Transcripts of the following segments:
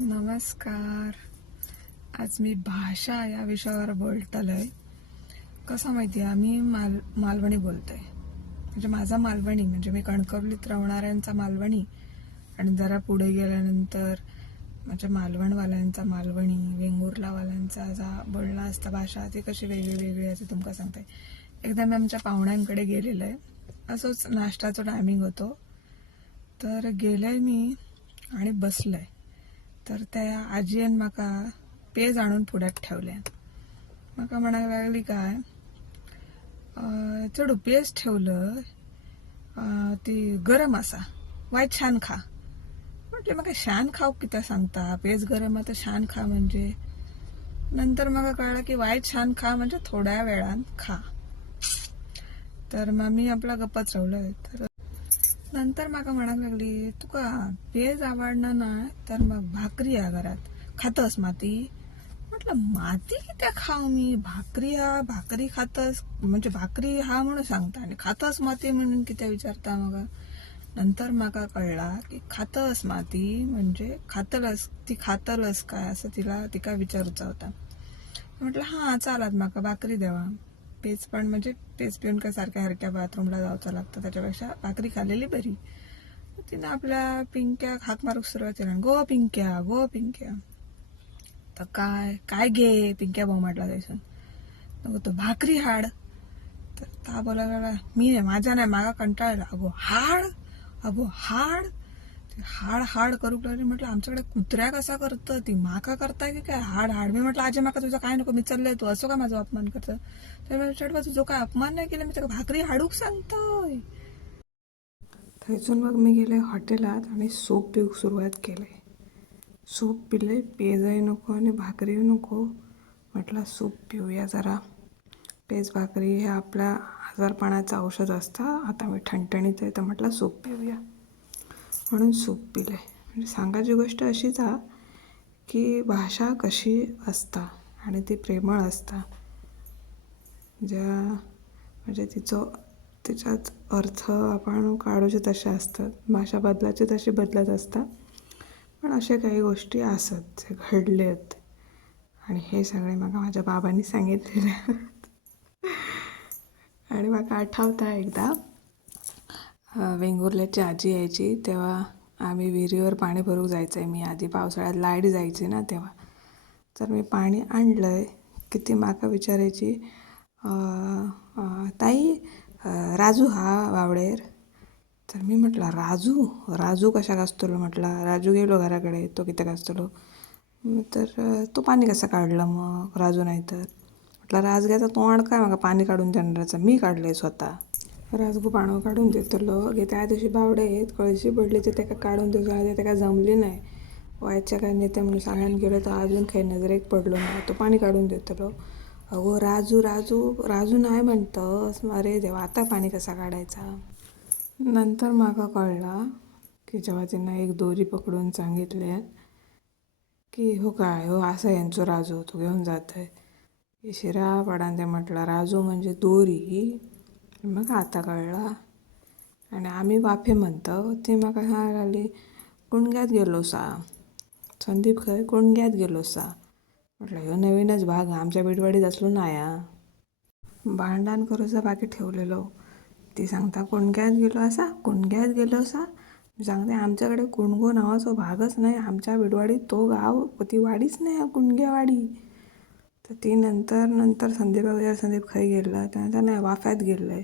नमस्कार. आज मी भाषा या विषयावर बोलतलोय. कसं माहिती आहे, आम्ही मालवणी बोलतोय. म्हणजे माझा मालवणी म्हणजे मी कणकवलीत राहणाऱ्यांचा मालवणी आणि जरा पुढे गेल्यानंतर म्हणजे मालवणवाल्यांचा मालवणी, वेंगुर्लावाल्यांचा जा बोलणं असतं भाषा ती कशी वेगळी वेगळी असते तुमका सांगते. एकदा मी आमच्या पाहुण्यांकडे गेलेलं आहे. असंच नाश्त्याचं टायमिंग होतो, तर गेले मी आणि बसलंय. तर त्या आजीन म्हाका पेज आणून पुढ्यात ठेवले. म्हाका म्हणायला लागली काय, चढू पेज ठेवलं, ती गरम असा, वाय छान खा. म्हटले म्हाका शान खाऊ किती सांगता, पेज गरम आता शान खा म्हणजे. नंतर म्हाका कळलं की वाय छान खा म्हणजे थोड्या वेळान खा. तर मग मी आपला गप्पच राहिलोय. तर नंतर म्हाका म्हणायला लागली, तुका पेज आवडना ना तर मग भाकरी या घरात खातस माती. म्हटलं माती किती खाऊ मी, भाकरी खातस म्हणजे भाकरी हा म्हणून सांगता आणि खातस माती म्हणून किती विचारता. मग नंतर म्हाका कळला की खातस माती म्हणजे खातलस काय असं तिका विचारूचा होता. म्हटलं हा चालत म्हाका भाकरी द्यावा. पेज पण म्हणजे पेज पिऊन काय सारख्या हरक्या बाथरूमला जायचं लागतं, त्याच्यापेक्षा भाकरी खाल्लेली बरी. तिनं आपल्या पिंक्या हाक मारूक सुरुवात केली, गो पिंक्या गो पिंक्या. तर काय काय घे पिंक्या भाऊ म्हटला जायसून, नको तो भाकरी हाड. तर ता बोलायला, मी नाही, माझ्या नाही, मागा कंटाळला. अगो हाड हाड हाड करूक लागली. म्हटलं आमच्याकडे कुत्र्या कसा करतं, ती माका करताय की काय हाड हाड. मी म्हटलं आजी माका तुझं काय नको, मी चाललंय, तू असं का माझा अपमान करतं. तर मी विचारलं तुझं काय अपमान नाही केलं, मी त्याला भाकरी हाडूक सांगतोय. थंयसून मग मी गेले हॉटेलात आणि सूप पिऊक सुरुवात केली. सूप पिले, पेजही नको आणि भाकरी नको. म्हटलं सूप पिऊया जरा. पेज भाकरी हे आपल्या आजारपणाचं औषध असतं. आता मी ठणठणीत आहे तर म्हटलं सूप पिऊया म्हणून सूप पिले. म्हणजे सांगायची गोष्ट अशीच आहे की भाषा कशी असता आणि ती प्रेमळ असता. म्हणजे तिच्यात अर्थ आपण काढूचे तसे असतात, भाषा बदलाची तशी बदलत असतात. पण अशा काही गोष्टी असत जे घडलेत आणि हे सगळे मला माझ्या बाबांनी सांगितलेले. आणि मला आठवतं एकदा वेंगुर्ल्याची आजी यायची तेव्हा आम्ही विहिरीवर पाणी भरूक जायचं आहे. मी आधी पावसाळ्यात लाईट जायची ना तेव्हा. तर मी पाणी आणलंय की ती माका विचारायची, ताई राजू हा वावडेर. तर मी म्हटलं राजू कशाक असतलो. म्हटलं राजू गेलो घराकडे, तो किती असतलो. तर तो पाणी कसं काढलं मग राजू नाही तर. म्हटलं राजग्याचा तोंड काय मग पाणी काढून देणाराचं, मी काढलंय स्वतः. राजगू पाणं काढून देतलो गे. त्या दिवशी बावडेत कळशी पडली तर त्याला काढून देतो, त्याला जमली नाही. व्हायच्या काय नेते म्हणून सांगायला गेलो तर अजून काही नजरेक पडलो नाही, तो पाणी काढून देतलो. अगो राजू नाही म्हणतंस, अरे देवा आता पाणी कसा काढायचा. नंतर माका कळला की जेव्हा त्यांना एक दोरी पकडून सांगितले की हो काय हो असं यांचं राजू तू घेऊन जात आहे शिरा पडान. ते म्हटलं राजू म्हणजे दोरी. मग आता कळला. आणि आम्ही वाफे म्हणतो ती म्हाका हा लागली, कुणग्यात गेलो सा संदीप खंय, कुणग्यात गेलो सा. म्हटलं ह्यो नवीनच भाग आमच्या बिडवाडीत असलो नाही हा. भांडण करूचा बाकी ठेवलेलो. ती सांगता कुणग्यात गेलो असा. मी सांगते आमच्याकडे कुणगो नावाचा भागच नाही, आमच्या बिडवाडीत तो गाव ती वाडीच नाही कुणग्यावाडी. तर ती नंतर संदीप खाई गेला त्यानंतर नाही वाफ्यात गेलं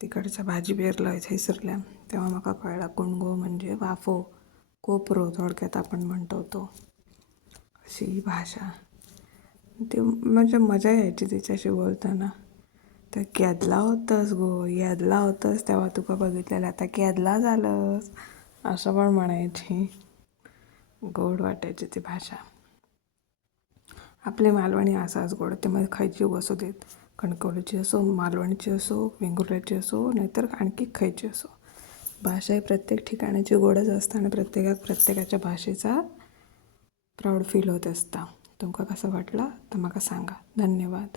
तिकडच्या भाजी पेरलं थैसरल्या. तेव्हा मला कळला कुणगो म्हणजे वाफो, कोपरो थोडक्यात आपण म्हणतो तो. अशी ही भाषा. ती म्हणजे मजा यायची तिच्याशी बोलताना. तर केदला होतंस तेव्हा तुका बघितलेलं, आता केदला झालंस असं पण म्हणायची. गोड वाटायची ती भाषा. आपले मालवणी असाच गोड, ते मध्ये खायची असू देत, कणकवलीची असो, मालवणीची असो, वेंगुर्ल्याची असो, नाहीतर आणखी खायची असो. भाषा ही प्रत्येक ठिकाणाची गोडच असतं आणि प्रत्येकाच्या भाषेचा प्राऊड फील होत असता. तुमका कसं वाटलं तर मला सांगा. धन्यवाद.